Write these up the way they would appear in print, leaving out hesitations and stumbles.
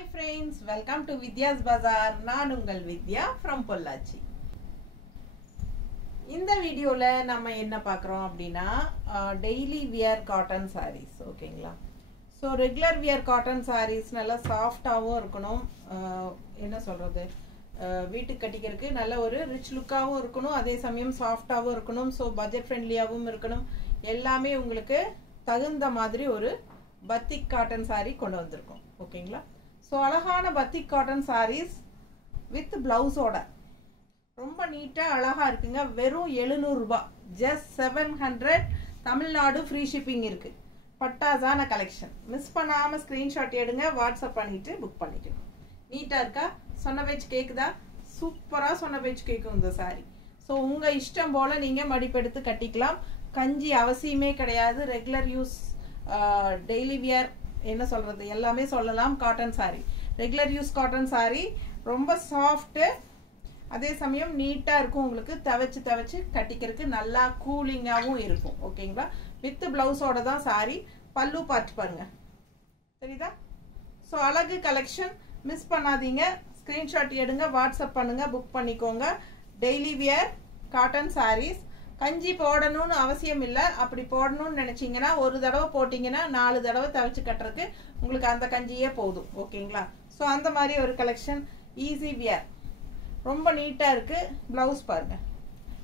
Hi friends, welcome to Vidya's Bazaar. நான் உங்கள் வித்யா from Pollachi. இந்த வீடியோல நம்ம என்ன பார்க்கறோம் அப்படினா daily wear cotton sarees ஓகேங்களா. So regular wear cotton sarees நல்ல சாஃப்ட்டாவும் இருக்கணும். என்ன சொல்றது? வீட்டுக்கு கட்டிக்கிறதுக்கு நல்ல ஒரு ரிச் லுக்காவும் இருக்கணும். அதே சமயம் சாஃப்ட்டாவும் இருக்கணும். So budget friendlyயாவும் இருக்கணும். எல்லாமே உங்களுக்கு தகுந்த மாதிரி ஒரு batik cotton saree கொண்டு வந்திருக்கோம். ஓகேங்களா. So அழகான batik cotton sarees with blouse ஓட ரொம்ப நீட்டா அழகா இருக்குங்க. வெறும் 700 ரூபாய், just 700. தமிழ்நாடு ஃப்ரீ ஷிப்பிங் இருக்கு. பட்டாசான கலெக்ஷன். மிஸ் பண்ணாம ஸ்கிரீன்ஷாட் எடுங்க, வாட்ஸ்அப் பண்ணிட்டு புக் பண்ணிக்கணும். நீட்டா இருக்கா? சொன்ன பேச்சு கேக்குதா? சூப்பரா சொன்ன பேச்சு கேக்கும் இந்த saree. So உங்க இஷ்டம் போல நீங்க மடிப்பெடுத்து கட்டிக்கலாம். கஞ்சி அவசியமே கிடையாது. ரெகுலர் யூஸ் டெய்லி வியர் என்ன சொல்றது எல்லாமே சொல்லலாம். Cotton saree, regular use cotton saree ரொம்ப சாஃப்ட், அதே சமயம் நீட்டா இருக்கும். உங்களுக்கு தவச்சு கட்டிக்கிறதுக்கு நல்லா கூலிங்காவும் இருக்கும். ஓகேங்களா. வித் பிளவுஸோட தான் saree. பல்லு பார்த்து பாருங்க, தெரியுதா? ஸோ அழகு கலெக்ஷன். மிஸ் பண்ணாதீங்க. ஸ்கிரீன்ஷாட் எடுங்க, வாட்ஸ்அப் பண்ணுங்க, புக் பண்ணிக்கோங்க. Daily wear cotton sarees. கஞ்சி போடணும்னு அவசியம் இல்லை. அப்படி போடணும்னு நினைச்சீங்கன்னா ஒரு தடவை போட்டிங்கன்னா 4 தடவை தவச்சு கட்டுறதுக்கு உங்களுக்கு அந்த கஞ்சியே போதும். ஓகேங்களா. ஸோ அந்த மாதிரி ஒரு கலெக்ஷன். ஈஸி வியர், ரொம்ப நீட்டாக இருக்கு. பிளவுஸ் பாருங்க.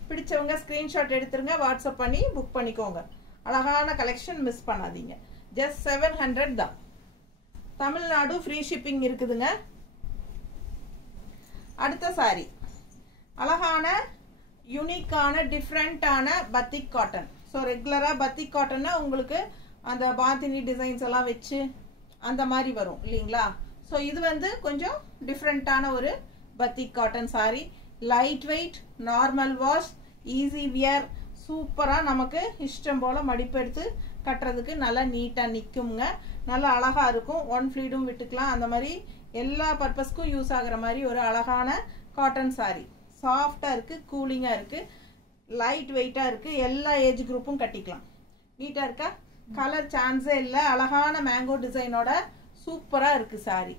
பிடிச்சவங்க ஸ்கிரீன்ஷாட் எடுத்துருங்க, வாட்ஸ்அப் பண்ணி புக் பண்ணிக்கோங்க. அழகான கலெக்ஷன், மிஸ் பண்ணாதீங்க. ஜஸ்ட் 700 தான். தமிழ்நாடு ஃப்ரீ ஷிப்பிங் இருக்குதுங்க. அடுத்த saree அழகான யூனிக்கான டிஃப்ரெண்டான பத்திக் காட்டன். ஸோ ரெகுலராக பத்திக் காட்டன்னா உங்களுக்கு அந்த பாத்தினி டிசைன்ஸ் எல்லாம் வச்சு அந்த மாதிரி வரும் இல்லைங்களா. ஸோ இது வந்து கொஞ்சம் டிஃப்ரெண்டான ஒரு batik cotton saree. Light weight, normal wash, easy wear. சூப்பராக நமக்கு இஷ்டம் போல் மடிப்பெடுத்து கட்டுறதுக்கு நல்லா நீட்டாக நிற்குங்க. நல்லா அழகாக இருக்கும். ஒன் ஃப்ளீடும் விட்டுக்கலாம். அந்த மாதிரி எல்லா பர்பஸ்க்கும் யூஸ் ஆகிற மாதிரி ஒரு அழகான காட்டன் saree. சாஃப்டா இருக்கு, கூலிங்கா இருக்கு, லைட் வெயிட்டா இருக்கு. எல்லா ஏஜ் குரூப்பும் கட்டிக்கலாம். நீட்டா இருக்கா? கலர் சான்ஸே இல்லை. அழகான மேங்கோ டிசைனோட சூப்பரா இருக்கு saree.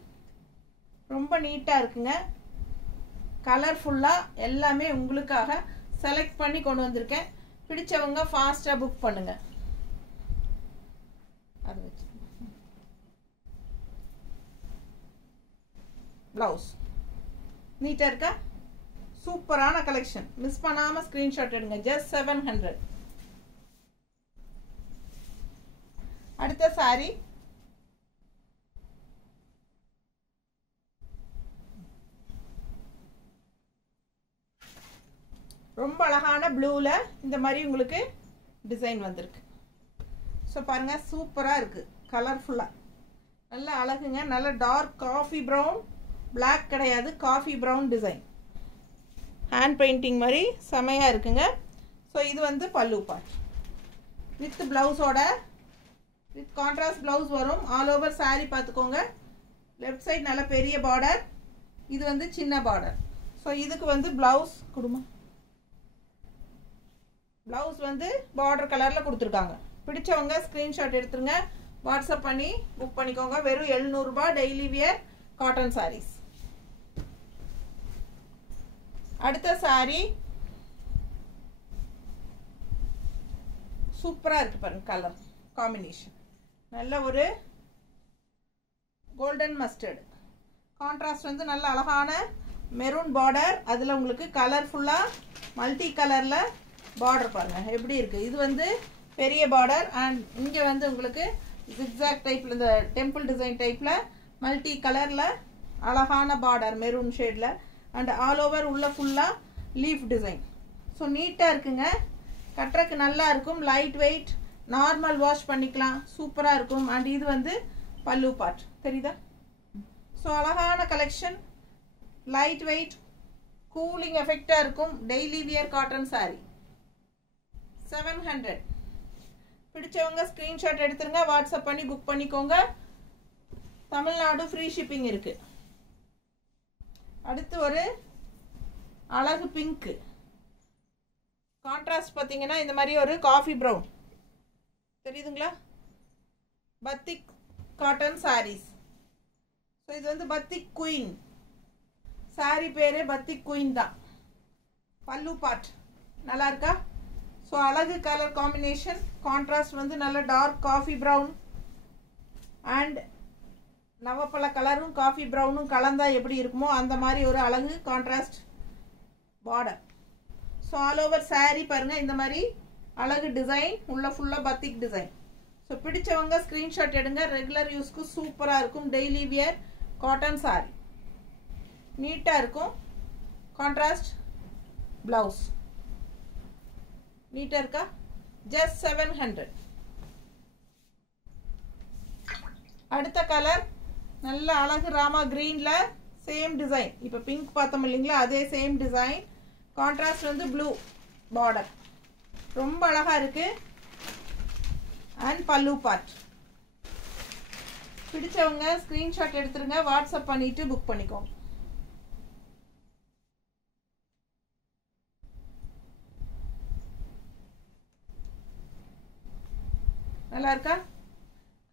ரொம்ப நீட்டா இருக்குங்க. கலர்ஃபுல்லா எல்லாமே உங்களுக்காக செலக்ட் பண்ணி கொண்டு வந்திருக்கேன். பிடிச்சவங்க ஃபாஸ்டா புக் பண்ணுங்க. அது வச்சு பிளவுஸ் நீட்டா இருக்கா? சூப்பரான கலெக்ஷன். மிஸ் பண்ணாம ஸ்கிரீன்ஷாட் எடுங்க. ஜஸ்ட் 700. அடுத்த saree ரொம்ப அழகான ப்ளூல இந்த மாதிரி உங்களுக்கு டிசைன் வந்திருக்கு. ஸோ பாருங்க, சூப்பரா இருக்கு. கலர்ஃபுல்லா நல்ல அழகுங்க. நல்ல டார்க் காஃபி ப்ரௌன், பிளாக் கிடையாது, coffee brown design. Hand painting மாதிரி செமையாக இருக்குங்க. ஸோ இது வந்து பல்லு பார்ட் வித் பிளவுஸோட, வித் கான்ட்ராஸ்ட் பிளவுஸ் வரும். ஆல் ஓவர் saree பார்த்துக்கோங்க. லெஃப்ட் சைட் நல்ல பெரிய பார்டர், இது வந்து சின்ன பார்டர். ஸோ இதுக்கு வந்து பிளவுஸ் கொடுமா, பிளவுஸ் வந்து பார்டர் கலரில் கொடுத்துருக்காங்க. பிடிச்சவங்க ஸ்க்ரீன்ஷாட் எடுத்துருங்க, வாட்ஸ்அப் பண்ணி புக் பண்ணிக்கோங்க. வெறும் 700 ரூபாய். Daily wear cotton sarees. அடுத்த saree சூப்பரா இருக்கு பாருங்க. கலர் காம்பினேஷன் நல்ல ஒரு கோல்டன் மஸ்டர்ட். கான்ட்ராஸ்ட் வந்து நல்ல அழகான மெரூன் பார்டர். அதுல உங்களுக்கு கலர்ஃபுல்லா மல்டி கலர்ல பார்டர் பாருங்க எப்படி இருக்கு. இது வந்து பெரிய பார்டர் அண்ட் இங்க வந்து உங்களுக்கு ஜிக்ஸாக் டைப்ல, இந்த டெம்பிள் டிசைன் டைப்ல மல்டி கலர்ல அழகான பார்டர் மெரூன் ஷேட்ல அண்ட் ஆல் ஓவர் உள்ள ஃபுல்லா லீஃப் டிசைன். ஸோ நீட்டாக இருக்குங்க. கட்டுறதுக்கு நல்லா இருக்கும். லைட் வெயிட், நார்மல் வாஷ் பண்ணிக்கலாம். சூப்பராக இருக்கும். அண்ட் இது வந்து பல்லு பார்ட், தெரியுதா? ஸோ அழகான கலெக்ஷன். லைட் வெயிட், கூலிங் எஃபெக்டாக இருக்கும். Daily wear cotton saree. 700. பிடிச்சவங்க ஸ்க்ரீன்ஷாட் எடுத்துருங்க, வாட்ஸ்அப் பண்ணி புக் பண்ணிக்கோங்க. தமிழ்நாடு ஃப்ரீ ஷிப்பிங் இருக்கு. அடுத்து ஒரு அழகு பிங்க். கான்ட்ராஸ்ட் பார்த்தீங்கன்னா இந்த மாதிரி ஒரு காஃபி ப்ரௌன் தெரியுதுங்களா. பத்திக் காட்டன் sarees. ஸோ இது வந்து பத்திக் குயின். சாரி பேரே பத்திக் குயின் தான். பல்லு பார்ட் நல்லா இருக்கா? ஸோ அழகு கலர் காம்பினேஷன். கான்ட்ராஸ்ட் வந்து நல்ல டார்க் காஃபி ப்ரௌன் அண்ட் நவப்பழ கலரும் காஃபி ப்ரௌனும் கலந்தா எப்படி இருக்குமோ அந்த மாதிரி ஒரு அழகு contrast border. So all over sari பாருங்கள் இந்த மாதிரி அழகு டிசைன், உள்ள ஃபுல்லாக பத்திக் டிசைன். ஸோ பிடிச்சவங்க ஸ்க்ரீன்ஷாட் எடுங்க. ரெகுலர் யூஸ்க்கு சூப்பராக இருக்கும். டெய்லி வியர் காட்டன் சாரி நீட்டாக இருக்கும். கான்ட்ராஸ்ட் ப்ளவுஸ் நீட்டாக இருக்கா? ஜஸ்ட் 700. அடுத்த கலர் நல்ல அழகு ராமா கிரீன்ல சேம் டிசைன். இப்போ பிங்க் பார்த்தோம் இல்லைங்களா, அதே சேம் டிசைன். கான்ட்ராஸ்ட் வந்து ப்ளூ பார்டர், ரொம்ப அழகா இருக்கு. அண்ட் பல்லு பார்ட். பிடிச்சவங்க ஸ்கிரீன்ஷாட் எடுத்துருங்க, வாட்ஸ்அப் பண்ணிட்டு புக் பண்ணிக்கோங்க. நல்லா இருக்கா?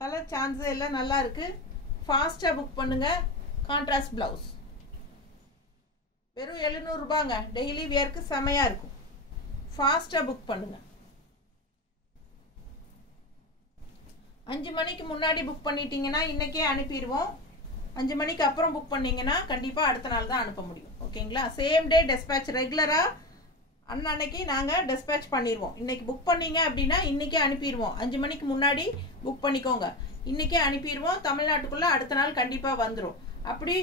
கலர் சான்ஸே இல்லை, நல்லா இருக்கு. ஃபாஸ்டா புக் பண்ணுங்க. கான்ட்ராஸ்ட் பிளவுஸ் வெறும் 700 ரூபாங்க. டெய்லி வியர்க்கு செமையா இருக்கும். ஃபாஸ்டா புக் பண்ணுங்க. 5 மணிக்கு முன்னாடி புக் பண்ணிட்டீங்கன்னா இன்னைக்கே அனுப்பிடுவோம். 5 மணிக்கு அப்புறம் புக் பண்ணீங்கன்னா கண்டிப்பா அடுத்த நாள் தான் அனுப்ப முடியும். ஓகேங்களா? Same day dispatch. ரெகுலரா அன்னைக்கு நாங்கள் டெஸ்பேட்ச் பண்ணிடுவோம். இன்னைக்கு புக் பண்ணீங்க அப்படின்னா இன்னைக்கே அனுப்பிடுவோம். 5 மணிக்கு முன்னாடி புக் பண்ணிக்கோங்க. இன்னைக்கே அனுப்பிடுவோம். தமிழ்நாட்டுக்குள்ள அடுத்த நாள் கண்டிப்பாக வந்துடும். அப்படி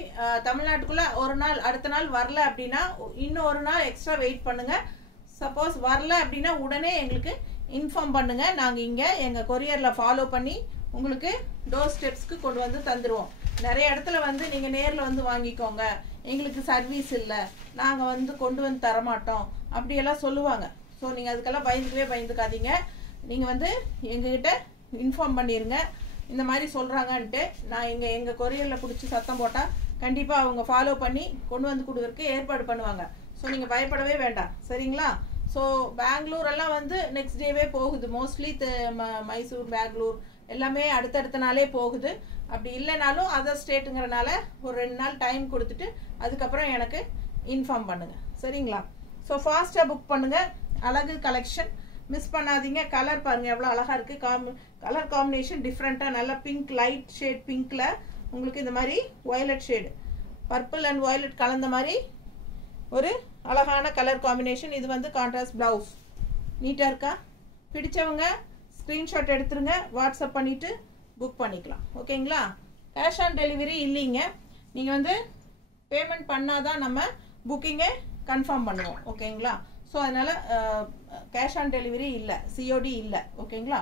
தமிழ்நாட்டுக்குள்ள ஒரு நாள் அடுத்த நாள் வரல அப்படின்னா இன்னும் ஒரு நாள் எக்ஸ்ட்ரா வெயிட் பண்ணுங்க. சப்போஸ் வரல அப்படின்னா உடனே எங்களுக்கு இன்ஃபார்ம் பண்ணுங்க. நாங்கள் இங்கே எங்கள் கொரியரில் ஃபாலோ பண்ணி உங்களுக்கு டோர் ஸ்டெப்ஸ்க்கு கொண்டு வந்து தந்துடுவோம். நிறைய இடத்துல வந்து நீங்கள் நேரில் வந்து வாங்கிக்கோங்க, எங்களுக்கு சர்வீஸ் இல்லை, நாங்கள் வந்து கொண்டு வந்து தரமாட்டோம் அப்படியெல்லாம் சொல்லுவாங்க. ஸோ நீங்கள் அதுக்கெல்லாம் பயந்துக்காதீங்க. நீங்கள் வந்து எங்ககிட்ட இன்ஃபார்ம் பண்ணிடுங்க, இந்த மாதிரி சொல்கிறாங்கன்ட்டு. நான் எங்கள் கொரியரில் பிடிச்சி சத்தம் போட்டால் கண்டிப்பாக அவங்க ஃபாலோ பண்ணி கொண்டு வந்து கொடுக்குறதுக்கு ஏற்பாடு பண்ணுவாங்க. ஸோ நீங்கள் பயப்படவே வேண்டாம். சரிங்களா? ஸோ பெங்களூர் எல்லாம் வந்து நெக்ஸ்ட் டேவே போகுது. மோஸ்ட்லி மைசூர், பெங்களூர் எல்லாமே அடுத்தடுத்த நாளே போகுது. அப்படி இல்லைனாலும் அதர் ஸ்டேட்டுங்கிறனால ஒரு 2 நாள் டைம் கொடுத்துட்டு அதுக்கப்புறம் எனக்கு இன்ஃபார்ம் பண்ணுங்க. சரிங்களா? ஸோ ஃபாஸ்ட்டாக புக் பண்ணுங்க. அழகு கலெக்ஷன் மிஸ் பண்ணாதீங்க. கலர் பாருங்க எவ்வளோ அழகா இருக்கு. கலர் காம்பினேஷன் டிஃப்ரெண்ட்டாக நல்ல பிங்க், லைட் ஷேட் பிங்க்ல உங்களுக்கு இந்த மாதிரி violet shade, purple and violet கலந்த மாதிரி ஒரு அழகான கலர் காம்பினேஷன். இது வந்து கான்ட்ராஸ்ட் பிளவுஸ். நீட்டாக இருக்கா? பிடிச்சவங்க ஸ்க்ரீன்ஷாட் எடுத்துருங்க, வாட்ஸ்அப் பண்ணிட்டு புக் பண்ணிக்கலாம். ஓகேங்களா? கேஷ் ஆன் டெலிவரி இல்லைங்க. நீங்கள் வந்து பேமெண்ட் பண்ணாதான் நம்ம புக்கிங்கை கன்ஃபார்ம் பண்ணுவோம். ஓகேங்களா? ஸோ அதனால் கேஷ் ஆன் டெலிவரி இல்லை, சிஓடி இல்லை. ஓகேங்களா?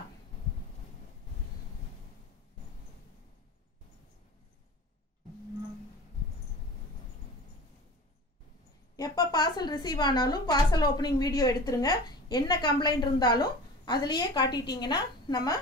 எப்போ பார்சல் ரிசீவ் ஆனாலும் பார்சல் ஓப்பனிங் வீடியோ எடுத்துருங்க. என்ன கம்ப்ளைண்ட் இருந்தாலும் அதுலேயே காட்டிட்டீங்கன்னா நம்ம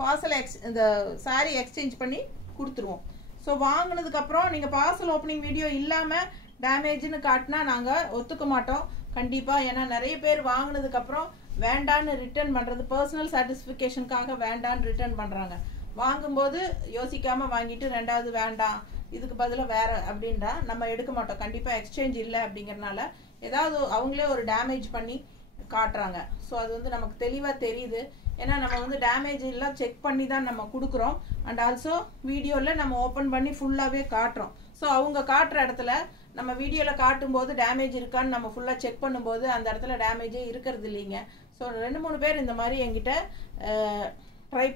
பார்சல் இந்த சாரீ எக்ஸ்சேஞ்ச் பண்ணி கொடுத்துருவோம். ஸோ வாங்கினதுக்கப்புறம் நீங்கள் பார்சல் ஓப்பனிங் வீடியோ இல்லாமல் டேமேஜ்னு காட்டினா நாங்கள் ஒத்துக்க மாட்டோம் கண்டிப்பாக. ஏன்னா நிறைய பேர் வாங்கினதுக்கப்புறம் வேண்டான்னு ரிட்டர்ன் பண்ணுறது, பர்சனல் சாட்டிஸ்ஃபிகேஷனுக்காக வேண்டான்னு ரிட்டர்ன் பண்ணுறாங்க. வாங்கும்போது யோசிக்காமல் வாங்கிட்டு ரெண்டாவது வேண்டாம் இதுக்கு பதிலாக வேற அப்படின்றா நம்ம எடுக்க மாட்டோம். கண்டிப்பாக எக்ஸ்சேஞ்ச் இல்லை அப்படிங்கிறனால ஏதாவது அவங்களே ஒரு டேமேஜ் பண்ணி காட்டுறாங்க. ஸோ அது வந்து நமக்கு தெளிவாக தெரியுது. ஏன்னா நம்ம வந்து டேமேஜ் எல்லாம் செக் பண்ணி தான் நம்ம கொடுக்குறோம். அண்ட் ஆல்சோ வீடியோவில் நம்ம ஓப்பன் பண்ணி ஃபுல்லாகவே காட்டுறோம். ஸோ அவங்க காட்டுற இடத்துல நம்ம வீடியோவில் காட்டும்போது டேமேஜ் இருக்கான்னு நம்ம ஃபுல்லாக செக் பண்ணும்போது அந்த இடத்துல டேமேஜே இருக்கிறது இல்லைங்க. ஸோ 2-3 பேர் இந்த மாதிரி என்கிட்ட ட்ரை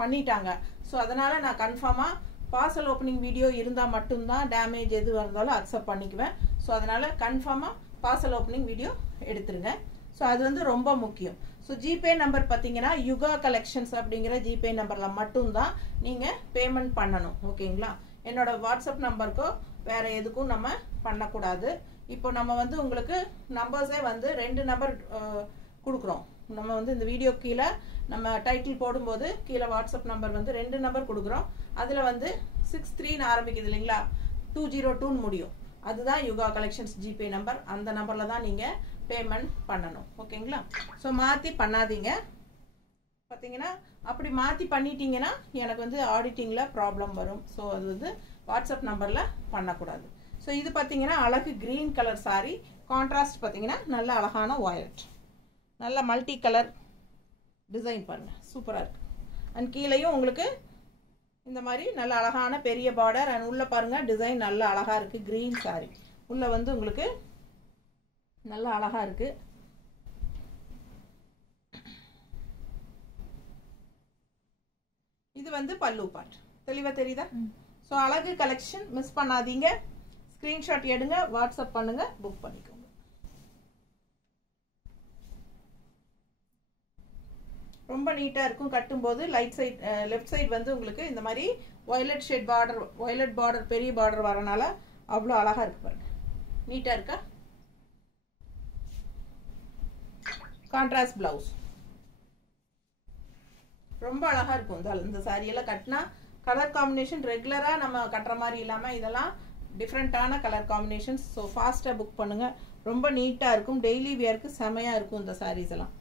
பண்ணிட்டாங்க. ஸோ அதனால் நான் கன்ஃபார்மாக பார்சல் ஓப்பனிங் வீடியோ இருந்தால் மட்டும்தான் டேமேஜ் எது இருந்தாலும் அக்செப்ட் பண்ணிக்குவேன். ஸோ அதனால் கன்ஃபார்மாக பார்சல் ஓப்பனிங் வீடியோ எடுத்துருங்க. ஸோ அது வந்து ரொம்ப முக்கியம். ஸோ ஜிபே நம்பர் பார்த்தீங்கன்னா யுகா கலெக்ஷன்ஸ் அப்படிங்கிற ஜிபே நம்பரில் மட்டும்தான் நீங்கள் பேமெண்ட் பண்ணணும். ஓகேங்களா? என்னோட வாட்ஸ்அப் நம்பருக்கோ வேறு எதுக்கும் நம்ம பண்ணக்கூடாது. இப்போ நம்ம வந்து உங்களுக்கு நம்பர்ஸே வந்து 2 நம்பர் கொடுக்குறோம். நம்ம வந்து இந்த வீடியோ கீழே நம்ம டைட்டில் போடும்போது கீழே வாட்ஸ்அப் நம்பர் வந்து 2 நம்பர் கொடுக்குறோம். அதில் வந்து 63 ஆரம்பிக்குது இல்லைங்களா, 202 முடியும். அதுதான் யுகா கலெக்ஷன்ஸ் ஜிபே நம்பர். அந்த நம்பரில் தான் நீங்கள் பேமெண்ட் பண்ணணும். ஓகேங்களா? ஸோ மாற்றி பண்ணாதீங்க. பார்த்தீங்கன்னா அப்படி மாற்றி பண்ணிட்டீங்கன்னா எனக்கு வந்து ஆடிட்டிங்கில் ப்ராப்ளம் வரும். ஸோ அது வந்து வாட்ஸ்அப் நம்பரில் பண்ணக்கூடாது. ஸோ இது பார்த்தீங்கன்னா அழகு க்ரீன் கலர் சாரீ. கான்ட்ராஸ்ட் பார்த்தீங்கன்னா நல்ல அழகான வயலட், நல்ல மல்டி கலர் டிசைன் பாருங்கள், சூப்பராக இருக்குது. அண்ட் கீழேயும் உங்களுக்கு இந்த மாதிரி நல்ல அழகான பெரிய பார்டர். அண்ட் உள்ளே பாருங்கள் டிசைன் நல்ல அழகாக இருக்குது. க்ரீன் சாரீ உள்ளே வந்து உங்களுக்கு நல்ல அழகாக இருக்குது. இது வந்து பல்லு பார்ட். தெளிவாக தெரியுதா? ஸோ அழகு கலெக்ஷன் மிஸ் பண்ணாதீங்க. ஸ்க்ரீன்ஷாட் எடுங்க, வாட்ஸ்அப் பண்ணுங்க, புக் பண்ணிக்கோங்க. ரொம்ப நீட்டாக இருக்கும். கட்டும்போது லைட் சைட் லெஃப்ட் சைடு வந்து உங்களுக்கு இந்த மாதிரி violet shade border, violet border பெரிய பார்டர் வரனால அவ்வளோ அழகாக இருக்கு பாருங்க. நீட்டாக இருக்கா? கான்ட்ராஸ்ட் பிளவுஸ் ரொம்ப அழகாக இருக்கும். இந்த சாரியெல்லாம் கட்டினா கலர் காம்பினேஷன் ரெகுலராக நம்ம கட்டுற மாதிரி இல்லாமல் இதெல்லாம் டிஃப்ரெண்ட்டான கலர் காம்பினேஷன்ஸ். ஸோ ஃபாஸ்ட்டாக புக் பண்ணுங்கள். ரொம்ப நீட்டாக இருக்கும். டெய்லி வியருக்கு செமையாக இருக்கும் இந்த சாரீஸ் எல்லாம்.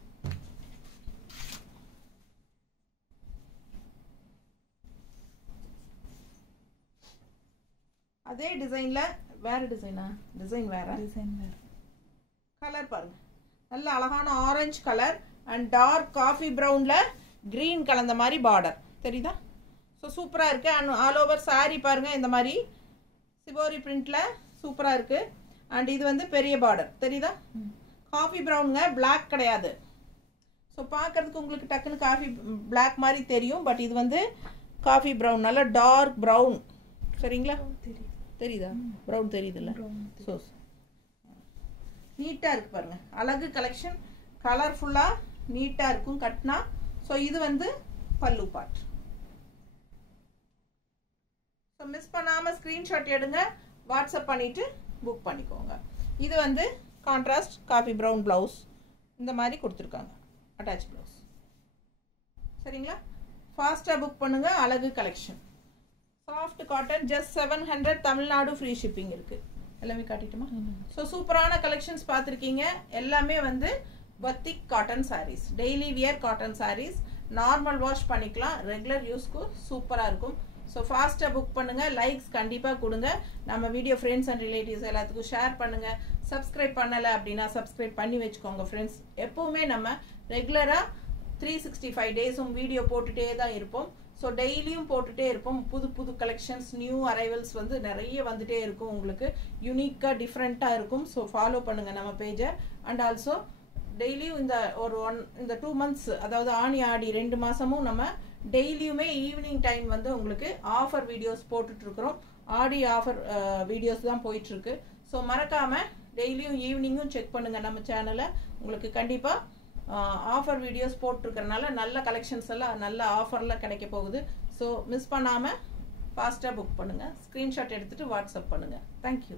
அதே டிசைனில் வேறு டிசைனா? டிசைன் வேறு, டிசைன் வேறு. கலர் பாருங்கள், நல்ல அழகான orange colour and dark coffee ப்ரௌனில் க்ரீன் கலந்த மாதிரி பார்டர் தெரியுதா? ஸோ சூப்பராக இருக்குது. அண்ட் ஆல் ஓவர் சாரீ பாருங்கள் இந்த மாதிரி சிபோரி பிரிண்டில் சூப்பராக இருக்குது. அண்ட் இது வந்து பெரிய பார்டர் தெரியுதா? காஃபி ப்ரௌனுங்க, பிளாக் கிடையாது. ஸோ பார்க்குறதுக்கு உங்களுக்கு டக்குன்னு காஃபி பிளாக் மாதிரி தெரியும். பட் இது வந்து காஃபி ப்ரௌன், நல்ல டார்க் ப்ரௌன். சரிங்களா? தெரியுதா? ப்ரௌன் தெரியுதுல்ல? ஸோ நீட்டாக இருக்குது பாருங்கள். அழகு கலெக்ஷன், கலர்ஃபுல்லாக நீட்டாக இருக்கும் கட்டினா. ஸோ இது வந்து பல்லு பார்ட். ஸோ மிஸ் பண்ணாமல் ஸ்க்ரீன்ஷாட் எடுங்க, வாட்ஸ்அப் பண்ணிவிட்டு புக் பண்ணிக்கோங்க. இது வந்து கான்ட்ராஸ்ட் காஃபி ப்ரௌன் ப்ளவுஸ் இந்த மாதிரி கொடுத்துருக்காங்க, அட்டாச் ப்ளவுஸ். சரிங்களா? ஃபாஸ்ட்டாக புக் பண்ணுங்கள். அழகு collection soft cotton, just 700, Tamil Nadu free shipping இருக்குது. எல்லாமே காட்டிட்டுமா? ஸோ சூப்பரான கலெக்ஷன்ஸ் பார்த்துருக்கீங்க. எல்லாமே வந்து batik cotton sarees, daily wear cotton sarees. Normal wash பண்ணிக்கலாம், ரெகுலர் யூஸ்க்கு சூப்பராக இருக்கும். ஸோ ஃபாஸ்ட்டாக புக் பண்ணுங்கள். லைக்ஸ் கண்டிப்பாக கொடுங்க. நம்ம வீடியோ ஃப்ரெண்ட்ஸ் அண்ட் ரிலேட்டிவ்ஸ் எல்லாத்துக்கும் ஷேர் பண்ணுங்கள். சப்ஸ்கிரைப் பண்ணலை அப்படின்னா சப்ஸ்கிரைப் பண்ணி வச்சுக்கோங்க ஃப்ரெண்ட்ஸ். எப்போவுமே நம்ம ரெகுலராக 365 டேஸும் வீடியோ போட்டுகிட்டே தான் இருப்போம். ஸோ டெய்லியும் போட்டுகிட்டே இருப்போம். புது புது கலெக்ஷன்ஸ், நியூ அரைவல்ஸ் வந்து நிறைய வந்துகிட்டே இருக்கும். உங்களுக்கு யூனிக்காக டிஃப்ரெண்ட்டாக இருக்கும். ஸோ ஃபாலோ பண்ணுங்கள் நம்ம பேஜை. அண்ட் ஆல்சோ டெய்லியும் இந்த 2 மந்த்ஸ், அதாவது ஆனி ஆடி 2 மாதமும் நம்ம டெய்லியுமே ஈவினிங் டைம் வந்து உங்களுக்கு ஆஃபர் வீடியோஸ் போட்டுட்ருக்குறோம். ஆடி ஆஃபர் வீடியோஸ் தான் போயிட்டுருக்கு. ஸோ மறக்காமல் டெய்லியும் ஈவினிங்கும் செக் பண்ணுங்கள் நம்ம சேனலை. உங்களுக்கு கண்டிப்பாக ஆஃபர் வீடியோஸ் போட்டிருக்கறனால நல்ல கலெக்ஷன்ஸ் எல்லாம் நல்ல ஆஃபரில் கிடைக்க போகுது. ஸோ மிஸ் பண்ணாமல் ஃபாஸ்ட்டாக புக் பண்ணுங்கள். ஸ்க்ரீன்ஷாட் எடுத்துகிட்டு வாட்ஸ்அப் பண்ணுங்கள். தேங்க்யூ.